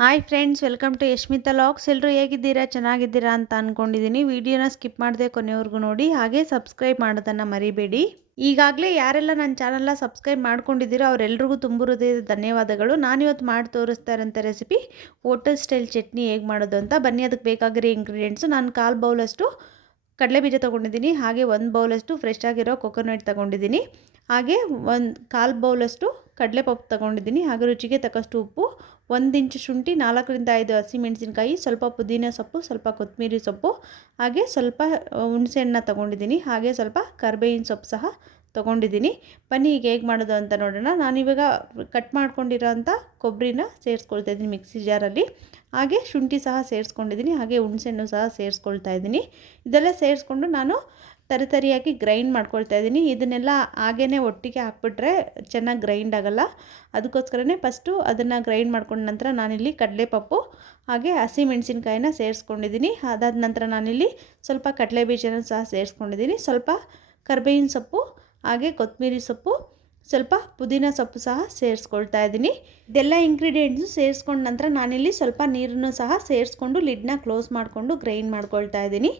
Hi friends, welcome to Yashmita logs. ಎಲ್ಲರೂ ಹೇಗಿದ್ದೀರಾ? ಚೆನ್ನಾಗಿದ್ದೀರಾ ಅಂತ ಅಂದ್ಕೊಂಡಿದ್ದೀನಿ. ವಿಡಿಯೋನ ಸ್ಕಿಪ್ ಮಾಡದೆ ಕೊನೆವರೆಗೂ ನೋಡಿ, ಹಾಗೆ ಸಬ್ಸ್ಕ್ರೈಬ್ ಮಾಡೋದನ್ನು ಮರಿಬೇಡಿ. ಈಗಾಗಲೇ ಯಾರೆಲ್ಲ ನನ್ನ ಚಾನಲ್ನ ಸಬ್ಸ್ಕ್ರೈಬ್ ಮಾಡ್ಕೊಂಡಿದ್ದೀರೋ ಅವರೆಲ್ಲರಿಗೂ ತುಂಬ ಹೃದಯದ ಧನ್ಯವಾದಗಳು. ನಾನಿವತ್ತು ಮಾಡಿ ತೋರಿಸ್ತಾ ಇರೋಂಥ ರೆಸಿಪಿ ಹೋಟೆಲ್ ಸ್ಟೈಲ್ ಚಟ್ನಿ ಹೇಗೆ ಮಾಡೋದು ಅಂತ. ಬನ್ನಿ, ಅದಕ್ಕೆ ಬೇಕಾಗಿರೋ ಇಂಗ್ರೀಡಿಯೆಂಟ್ಸು. ನಾನು 1/4 ಬೌಲಷ್ಟು ಕಡಲೆಬೀಜ ತೊಗೊಂಡಿದ್ದೀನಿ, ಹಾಗೆ 1 ಬೌಲಷ್ಟು ಫ್ರೆಶ್ ಆಗಿರೋ ಕೊಕೊನಟ್ ತೊಗೊಂಡಿದ್ದೀನಿ, ಹಾಗೆ 1/4 ಬೌಲಷ್ಟು ಕಡಲೆಪಪ್ಪು ತೊಗೊಂಡಿದ್ದೀನಿ, ಹಾಗೆ ರುಚಿಗೆ ತಕ್ಕಷ್ಟು ಉಪ್ಪು, 1 ಇಂಚು ಶುಂಠಿ, 4 ರಿಂದ 5 ಹಸಿಮೆಣಸಿನಕಾಯಿ, ಸ್ವಲ್ಪ ಪುದೀನ ಸೊಪ್ಪು, ಸ್ವಲ್ಪ ಕೊತ್ತಂಬರಿ ಸೊಪ್ಪು, ಹಾಗೆ ಸ್ವಲ್ಪ ಹುಣಸೆಹಣ್ಣು ತೊಗೊಂಡಿದ್ದೀನಿ, ಹಾಗೆ ಸ್ವಲ್ಪ ಕರಿಬೇವಿನ ಸೊಪ್ಪು ಸಹ ತೊಗೊಂಡಿದ್ದೀನಿ. ಬನ್ನಿ ಈಗ ಹೇಗೆ ಮಾಡೋದು ಅಂತ ನೋಡೋಣ. ನಾನಿವಾಗ ಕಟ್ ಮಾಡ್ಕೊಂಡಿರೋ ಅಂಥ ಕೊಬ್ಬರಿನ ಸೇರಿಸ್ಕೊಳ್ತಾ ಇದ್ದೀನಿ ಮಿಕ್ಸಿ ಜಾರಲ್ಲಿ, ಹಾಗೆ ಶುಂಠಿ ಸಹ ಸೇರಿಸ್ಕೊಂಡಿದ್ದೀನಿ, ಹಾಗೆ ಹುಣಸೆಹಣ್ಣು ಸಹ ಸೇರಿಸ್ಕೊಳ್ತಾ ಇದ್ದೀನಿ. ಇದೆಲ್ಲ ಸೇರಿಸ್ಕೊಂಡು ನಾನು ತರಿಯಾಗಿ ಗ್ರೈಂಡ್ ಮಾಡ್ಕೊಳ್ತಾ ಇದ್ದೀನಿ. ಇದನ್ನೆಲ್ಲ ಹಾಗೇ ಒಟ್ಟಿಗೆ ಹಾಕ್ಬಿಟ್ರೆ ಚೆನ್ನಾಗಿ ಗ್ರೈಂಡ್ ಆಗೋಲ್ಲ. ಅದಕ್ಕೋಸ್ಕರನೇ ಫಸ್ಟು ಅದನ್ನು ಗ್ರೈಂಡ್ ಮಾಡ್ಕೊಂಡ ನಂತರ ನಾನಿಲ್ಲಿ ಕಡಲೆಪಪ್ಪು ಹಾಗೆ ಹಸಿಮೆಣಸಿನ್ಕಾಯಿನ ಸೇರಿಸ್ಕೊಂಡಿದ್ದೀನಿ. ಅದಾದ ನಂತರ ನಾನಿಲ್ಲಿ ಸ್ವಲ್ಪ ಕಡಲೆಬೀಜನ ಸಹ ಸೇರಿಸ್ಕೊಂಡಿದ್ದೀನಿ, ಸ್ವಲ್ಪ ಕರಿಬೇವಿನ ಸೊಪ್ಪು, ಹಾಗೆ ಕೊತ್ತಂಬರಿ ಸೊಪ್ಪು, ಸ್ವಲ್ಪ ಪುದೀನ ಸೊಪ್ಪು ಸಹ ಸೇರಿಸ್ಕೊಳ್ತಾ ಇದ್ದೀನಿ. ಇದೆಲ್ಲ ಇಂಗ್ರೀಡಿಯೆಂಟ್ಸು ಸೇರಿಸ್ಕೊಂಡ ನಂತರ ನಾನಿಲ್ಲಿ ಸ್ವಲ್ಪ ನೀರನ್ನು ಸಹ ಸೇರಿಸ್ಕೊಂಡು ಲಿಡ್ನ ಕ್ಲೋಸ್ ಮಾಡಿಕೊಂಡು ಗ್ರೈಂಡ್ ಮಾಡ್ಕೊಳ್ತಾ ಇದ್ದೀನಿ.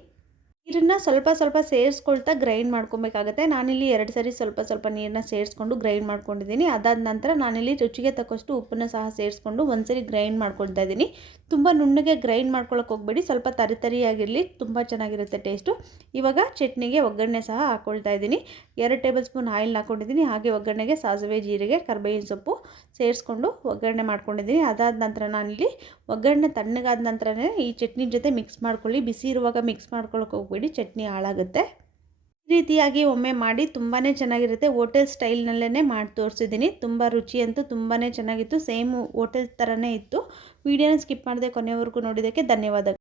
ನೀರನ್ನು ಸ್ವಲ್ಪ ಸೇರಿಸ್ಕೊಳ್ತಾ ಗ್ರೈಂಡ್ ಮಾಡ್ಕೊಬೇಕಾಗತ್ತೆ. ನಾನಿಲ್ಲಿ 2 ಸರಿ ಸ್ವಲ್ಪ ನೀರನ್ನ ಸೇರಿಸ್ಕೊಂಡು ಗ್ರೈಂಡ್ ಮಾಡ್ಕೊಂಡಿದ್ದೀನಿ. ಅದಾದ ನಂತರ ನಾನಿಲ್ಲಿ ರುಚಿಗೆ ತಕ್ಕಷ್ಟು ಉಪ್ಪನ್ನು ಸಹ ಸೇರಿಸ್ಕೊಂಡು ಒಂದ್ಸರಿ ಗ್ರೈಂಡ್ ಮಾಡ್ಕೊಳ್ತಾ ಇದ್ದೀನಿ. ತುಂಬ ನುಣ್ಣಗೆ ಗ್ರೈಂಡ್ ಮಾಡ್ಕೊಳ್ಳೋಕೆ ಹೋಗಬೇಡಿ, ಸ್ವಲ್ಪ ತರಿಯಾಗಿರಲಿ, ತುಂಬ ಚೆನ್ನಾಗಿರುತ್ತೆ ಟೇಸ್ಟು. ಇವಾಗ ಚಟ್ನಿಗೆ ಒಗ್ಗರಣೆ ಸಹ ಹಾಕ್ಕೊಳ್ತಾ ಇದ್ದೀನಿ. 2 ಟೇಬಲ್ ಸ್ಪೂನ್ ಆಯಿಲ್ ಹಾಕ್ಕೊಂಡಿದ್ದೀನಿ, ಹಾಗೆ ಒಗ್ಗರಣೆಗೆ ಸಾಸಿವೆ, ಜೀರಿಗೆ, ಕರಿಬೇವಿನ ಸೊಪ್ಪು ಸೇರಿಸ್ಕೊಂಡು ಒಗ್ಗರಣೆ ಮಾಡ್ಕೊಂಡಿದ್ದೀನಿ. ಅದಾದ ನಂತರ ನಾನಿಲ್ಲಿ ಒಗ್ಗರಣೆ ತಣ್ಣಗಾದ ನಂತರನೇ ಈ ಚಟ್ನಿ ಜೊತೆ ಮಿಕ್ಸ್ ಮಾಡ್ಕೊಳ್ಳಿ. ಬಿಸಿ ಇರುವಾಗ ಮಿಕ್ಸ್ ಮಾಡ್ಕೊಳ್ಳೋಕೆ ಹೋಗಬೇಡಿ, ಚಟ್ನಿ ಹಾಳಾಗುತ್ತೆ. ಈ ರೀತಿಯಾಗಿ ಒಮ್ಮೆ ಮಾಡಿ, ತುಂಬಾ ಚೆನ್ನಾಗಿರುತ್ತೆ. ಹೋಟೆಲ್ ಸ್ಟೈಲ್ನಲ್ಲೇ ಮಾಡಿ ತೋರಿಸಿದ್ದೀನಿ. ತುಂಬ ರುಚಿ ಅಂತೂ ತುಂಬಾ ಚೆನ್ನಾಗಿತ್ತು, ಸೇಮ್ ಹೋಟೆಲ್ ಥರನೇ ಇತ್ತು. ವಿಡಿಯೋನ ಸ್ಕಿಪ್ ಮಾಡದೆ ಕೊನೆವರೆಗೂ ನೋಡಿದ್ದಕ್ಕೆ ಧನ್ಯವಾದಗಳು.